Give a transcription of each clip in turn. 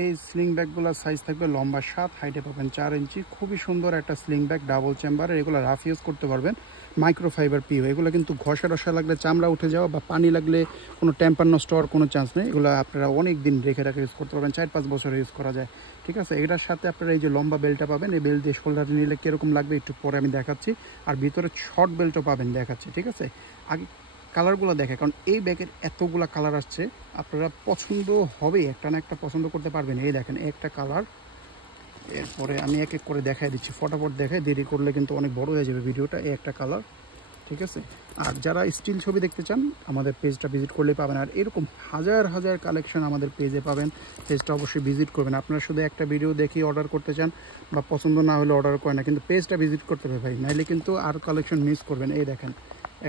এই sling ব্যাগগুলোর size থাকবে লম্বা 7, হাইটে পাবেন 4 ইঞ্চি। খুবই সুন্দর একটা স্লিং ব্যাগ, ডাবল চেম্বারের। এগুলো রাফ ইউজ করতে পারবেন। মাইক্রোফাইবার পিও। এগুলো কিন্তু ঘষা টসা লাগলে, চামড়া উঠে যাওয়া বা পানি লাগলে কোনো টেম্পার নষ্ট হওয়ার কোনো চান্স নেই। এগুলো আপনারা অনেক দিন রেখে ইউজ করতে পারবেন, 4-5 বছর ইউজ করা যায়। ঠিক আছে, এটার সাথে আপনারা এই যে লম্বা বেল্টটা পাবেন। এই বেল্ট দিয়ে শোল্ডারে নিলে কীরকম লাগবে একটু পরে আমি দেখাচ্ছি। আর ভিতরে শর্ট বেল্টও পাবেন, দেখাচ্ছি। ঠিক আছে, আগে কালারগুলো দেখে, কারণ এই ব্যাগের এতগুলা কালার আসছে, আপনারা পছন্দ হবে, একটা না একটা পছন্দ করতে পারবেন। এই দেখেন একটা কালার, এরপরে আমি এক এক করে দেখাই দিচ্ছি, ফটাফট দেখাই, দেরি করলে কিন্তু অনেক বড় হয়ে যাবে ভিডিওটা। এই একটা কালার, ঠিক আছে। আর যারা স্টিল ছবি দেখতে চান আমাদের পেজটা ভিজিট করলেই পাবেন। আর এরকম হাজার হাজার কালেকশন আমাদের পেজে পাবেন। পেজটা অবশ্যই ভিজিট করবেন। আপনারা শুধু একটা ভিডিও দেখেই অর্ডার করতে চান বা পছন্দ না হলে অর্ডার করে না, কিন্তু পেজটা ভিজিট করতে হবে ভাই, নাইলে কিন্তু আর কালেকশন মিস করবেন। এই দেখেন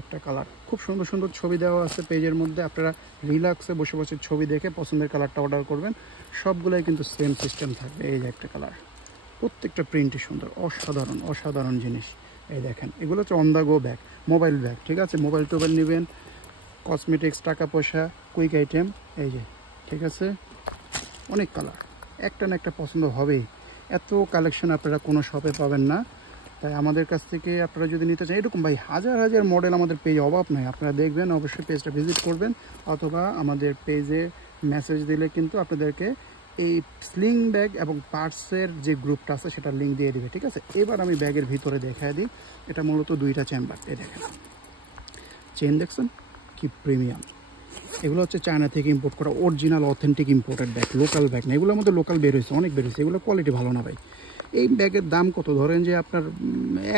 একটা কালার, খুব সুন্দর সুন্দর ছবি দেওয়া আছে পেজের মধ্যে। আপনারা রিল্যাক্সে বসে বসে ছবি দেখে পছন্দের কালারটা অর্ডার করবেন। সবগুলোই কিন্তু সেম সিস্টেম থাকবে। এই যে একটা কালার, প্রত্যেকটা প্রিন্টই সুন্দর, অসাধারণ অসাধারণ জিনিস। এই দেখেন এগুলো হচ্ছে on the grow bag, mobile bag. ঠিক আছে, মোবাইল টোবাইল নেবেন, কসমেটিক্স, টাকা পয়সা, কুইক আইটেম। এই যে, ঠিক আছে, অনেক কালার, একটা না একটা পছন্দ হবেই। এত কালেকশন আপনারা কোনো শপে পাবেন না। তাই আমাদের কাছ থেকে আপনারা যদি নিতে চান, এরকম ভাই হাজার হাজার মডেল আমাদের পেজে অভাব নাই। আপনারা দেখবেন, অবশ্যই পেজটা ভিজিট করবেন, অথবা আমাদের পেজে মেসেজ দিলে কিন্তু আপনাদেরকে এই স্লিং ব্যাগ এবং পার্টসের যে গ্রুপটা আছে সেটার লিঙ্ক দিয়ে দিবে। ঠিক আছে, এবার আমি ব্যাগের ভিতরে দেখায় দিই। এটা মূলত 2টা চেম্বার। এই দেখেন চেন, দেখছেন কি প্রিমিয়াম। এগুলো হচ্ছে চায়না থেকে ইম্পোর্ট করা original authentic imported bag, local bag না। এগুলোর মধ্যে লোকাল বের হয়েছে, অনেক বের হয়েছে। এগুলো কোয়ালিটি ভালো না ভাই। এই ব্যাগের দাম কত, ধরেন যে আপনার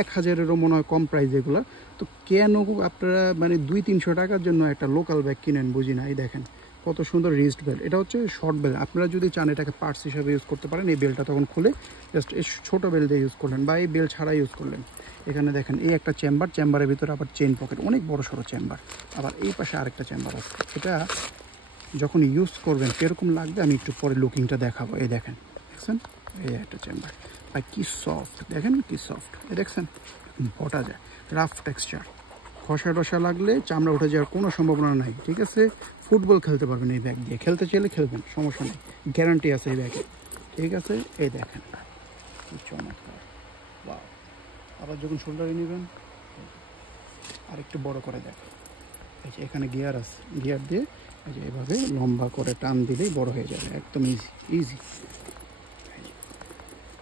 1000-এরও মনে হয় কম প্রাইস এগুলো। তো কেন আপনারা মানে 200-300 টাকার জন্য একটা লোকাল ব্যাগ কিনেন, বুঝি না। এই দেখেন কত সুন্দর রিস্ট বেল্ট। এটা হচ্ছে শর্ট বেল্ট। আপনারা যদি চান এটাকে পার্টস হিসাবে ইউজ করতে পারেন। এই বেল্টটা তখন খুলে জাস্ট এই ছোটো বেল্ট দিয়ে ইউজ করলেন, বা এই বেল্ট ছাড়া ইউজ করলেন। এখানে দেখেন এই একটা চেম্বার, চেম্বারের ভিতরে আবার চেইন পকেট, অনেক বড় সড়ো চেম্বার। আবার এই পাশে আরেকটা চেম্বার আছে। এটা যখন ইউজ করবেন কীরকম লাগবে আমি একটু পরে লুকিংটা দেখাবো। এই দেখেন, দেখছেন এই একটা চেম্বার ভাই, কি সফট, দেখেন কি সফট। এই দেখছেন বটা যায়, রাফ টেক্সচার, খসা টসা লাগলে চামড়া উঠে যাওয়ার কোনো সম্ভাবনা নাই। ঠিক আছে, ফুটবল খেলতে পারবেন এই ব্যাগ দিয়ে, খেলতে চাইলে খেলবেন, সমস্যা নেই, গ্যারান্টি আছে এই ব্যাগে। ঠিক আছে, এই দেখেন কি চমৎকার। বাহ, আবার যখন শোল্ডারে নেবেন আর একটু বড় করে দেখেন। এই যে এখানে গিয়ার আছে, গিয়ার দিয়ে এই যে এভাবে লম্বা করে টান দিলেই বড় হয়ে যাবে, একদম ইজি ইজি।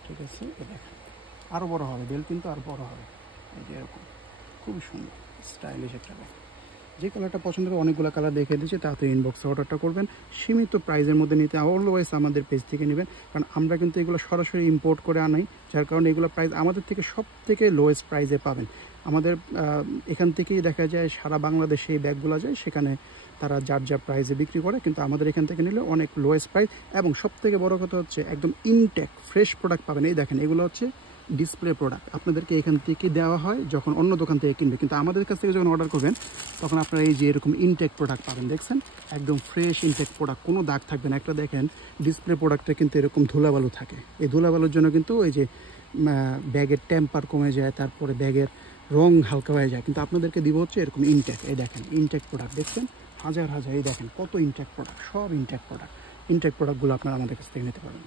ঠিক আছে, এই দেখেন আরও বড় হবে, বেল কিন্তু আর বড় হবে। এই যে এরকম খুবই সুন্দর স্টাইলিশ একটা ব্যাগ। যে কালারটা পছন্দ হবে, অনেকগুলো কালার দেখে দিচ্ছি, তাতে ইনবক্সে অর্ডারটা করবেন। সীমিত প্রাইসের মধ্যে নিতে অলওয়েজ আমাদের পেজ থেকে নেবেন, কারণ আমরা কিন্তু এগুলো সরাসরি ইম্পোর্ট করে আনাই, যার কারণে এগুলো প্রাইস আমাদের থেকে সব থেকে লোয়েস্ট প্রাইসে পাবেন। আমাদের এখান থেকেই দেখা যায় সারা বাংলাদেশে এই ব্যাগগুলো যায়, সেখানে তারা যার যা প্রাইসে বিক্রি করে, কিন্তু আমাদের এখান থেকে নিলে অনেক লোয়েস্ট প্রাইস। এবং সবথেকে বড় কথা হচ্ছে একদম ইনটেক ফ্রেশ প্রোডাক্ট পাবেন। এই দেখেন এগুলো হচ্ছে ডিসপ্লে প্রোডাক্ট, আপনাদেরকে এখান থেকে দেওয়া হয় যখন অন্য দোকান থেকে কিনবে, কিন্তু আমাদের কাছ থেকে যখন অর্ডার করবেন তখন আপনারা এই যে এরকম ইনটেক প্রোডাক্ট পাবেন। দেখছেন একদম ফ্রেশ ইনটেক প্রোডাক্ট, কোনো দাগ থাকবে না। একটা দেখেন ডিসপ্লে প্রোডাক্টে কিন্তু এরকম ধুলাবালু থাকে, এই ধুলাবালুর জন্য কিন্তু এই যে ব্যাগের টেম্পার কমে যায়, তারপরে ব্যাগের রং হালকা হয়ে যায়, কিন্তু আপনাদেরকে দিব হচ্ছে এরকম ইনটেক। এই দেখেন ইনটেক প্রোডাক্ট, দেখছেন হাজার হাজার, এই দেখেন কত ইনটেক প্রোডাক্ট, সব ইনটেক প্রোডাক্ট। ইনটেক প্রোডাক্টগুলো আপনারা আমাদের কাছ থেকে নিতে পারেন।